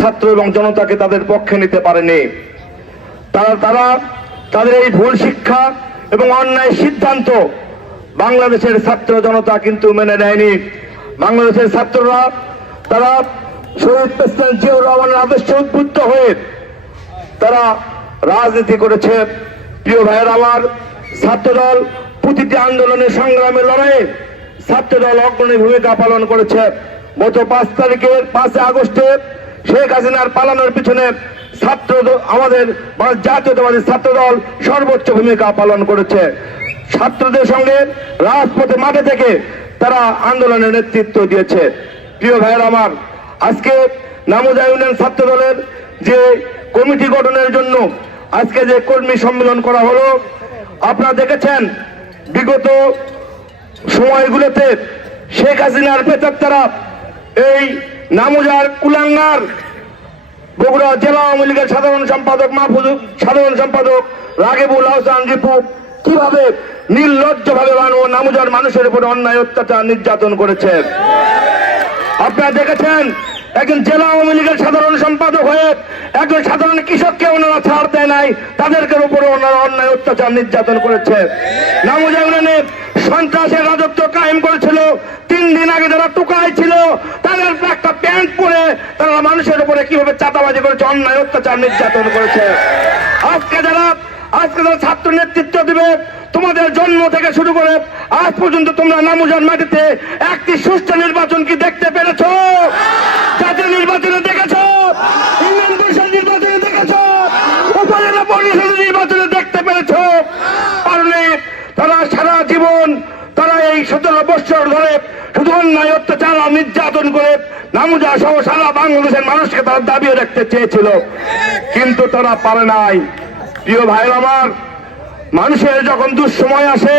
ছাত্র এবং জনতাকে তাদের পক্ষে নিতে পারেনি। তারা তারা, তাদের এই ভুল শিক্ষা এবং অন্যায় সিদ্ধান্ত বাংলাদেশের ছাত্র জনতা কিন্তু মেনে নেয়নি। বাংলাদেশের ছাত্ররা, তারা শহীদ প্রেসিডেন্ট জিয়াউর রহমানের আদর্শে উদ্বুদ্ধ হয়ে তারা রাজনীতি করেছে। প্রিয় ভাইয়ের আমার, ছাত্রদল প্রতিটি আন্দোলনে সংগ্রামে লড়াইয়ে ছাত্রদল অগ্রণী ভূমিকা পালন করেছে। গত পাঁচ তারিখের, পাঁচই আগস্টে শেখ হাসিনার পালানোর পিছনে ছাত্র আমাদের জাতীয়তাবাদী ছাত্রদল সর্বোচ্চ ভূমিকা পালন করেছে। ছাত্রদের সঙ্গে রাজপথে মাঠে থেকে তারা আন্দোলনের নেতৃত্ব দিয়েছে। প্রিয় ভাইয়ের আমার, আজকে নামোজা ইউনিয়ন ছাত্র দলের যে কমিটি গঠনের জন্য আজকে যে কর্মী সম্মেলন করা হলো, আপনারা দেখেছেন, বিগত সময়গুলোতে শেখ হাসিনার পেতার তারা এই নামুজার কুলাঙ্গার, বগুড়া জেলা আওয়ামী লীগের সাধারণ সম্পাদক মাহফুজ, সাধারণ সম্পাদক রাগেবুল হাসান রিপু কীভাবে নির্লজ্জ ভাবে নামুজার মানুষের উপর অন্যায় অত্যাচার নির্যাতন করেছে? আপনারা দেখেছেন, একজন জেলা আওয়ামী লীগের সাধারণ সম্পাদক হয়ে একজন সাধারণ কৃষককে ওনারা ছাড় দেয় নাই তাদেরকে উপরে ওনারা অন্যায় অত্যাচার নির্যাতন করেছে। নামুজা সন্ত্রাসের রাজত্ব কায়েম করেছিল, তিন দিন আগে যারা টুকাই ছিল, তাদের একটা করে তারা মানুষের উপরে কীভাবে চাঁদাবাজি করেছে, অন্যায়, অত্যাচার, নির্যাতন করেছে। আজকে যারা আজকে যারা ছাত্র নেতৃত্ব দিবে, তোমাদের জন্ম থেকে শুরু করে আজ পর্যন্ত তোমরা নামুজান মাটিতে একটি সুষ্ঠু নির্বাচন কি দেখতে পেরেছ? জাতীয় নির্বাচনে দেখেছ ইউনিয়ন পরিষদ নির্বাচনে দেখেছ উপজেলা পরিষদ নির্বাচনে দেখতে পেরেছ কারণে তারা সারা জীবন তারা এই সতেরো বছর ধরে শুধু অন্যায় অত্যাচার নির্যাতন করে নামুজা সহ সারা বাংলাদেশের মানুষকে তারা দাবিয়ে রাখতে চেয়েছিল। কিন্তু তারা পারে নাই। প্রিয় ভাইয়ের আমার, মানুষের যখন দুঃসময় আসে,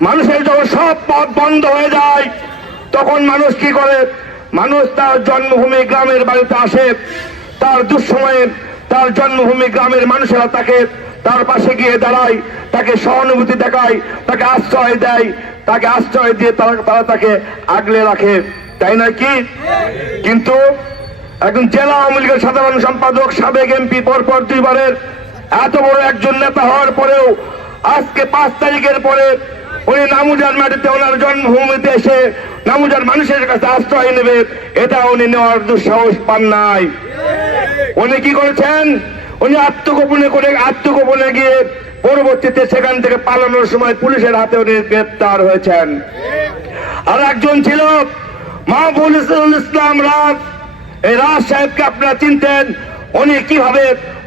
মানুষের যখন সব পথ বন্ধ হয়ে যায়, তখন মানুষ কি করে? মানুষ তার জন্মভূমি গ্রামের বাড়িতে আসে। তার দুঃসময়ে তার জন্মভূমি গ্রামের মানুষেরা তাকে তার পাশে গিয়ে দাঁড়ায়, তাকে সহানুভূতি দেখায়, তাকে আশ্রয় দেয়, তাকে আশ্রয় দিয়ে তারা তাকে আগলে রাখে। তাই নয় কি? কিন্তু একজন জেলা আওয়ামী লীগের সাধারণ সম্পাদক, সাবেক এমপি, পরপর দুইবারের এত বড় একজন নেতা হওয়ার পরেও আজকে পাঁচ তারিখের পরে উনি নামুজার মাটিতে ওনার জন্মভূমিতে এসে নামুজার মানুষের কাছে আশ্রয় নেবে, এটা উনি নেওয়ার দুঃসাহস পান নাই। উনি কি করেছেন? উনি আত্মগোপনে করে, আত্মগোপনে গিয়ে পরবর্তীতে সেখান থেকে পালানোর সময় পুলিশের হাতে উনি গ্রেপ্তার হয়েছেন। আর একজন ছিল মাহবুল ইসলাম রাজ। এই রাজ সাহেবকে আপনারা চিনতেন। উনি কীভাবে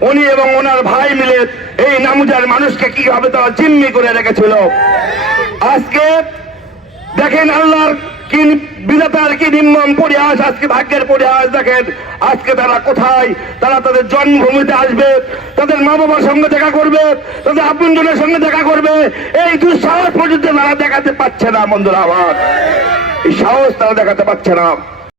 উনি এবং ওনার ভাই মিলে এই নামুজার মানুষকে কীভাবে তারা জিম্মি করে রেখেছিল। আজকে দেখেন আল্লাহর বিধাতার কি নিম্নম পরিহাস আজকে ভাগ্যের পরিহাস দেখেন। আজকে তারা কোথায়? তারা তাদের জন্মভূমিতে আসবে। তাদের মা বাবার সঙ্গে দেখা করবে। তাদের আপনজনের সঙ্গে দেখা করবে। এই দুঃসাহস পর্যন্ত তারা দেখাতে পারছে না, বন্ধুরা আমার। এই সাহস তারা দেখাতে পারছে না।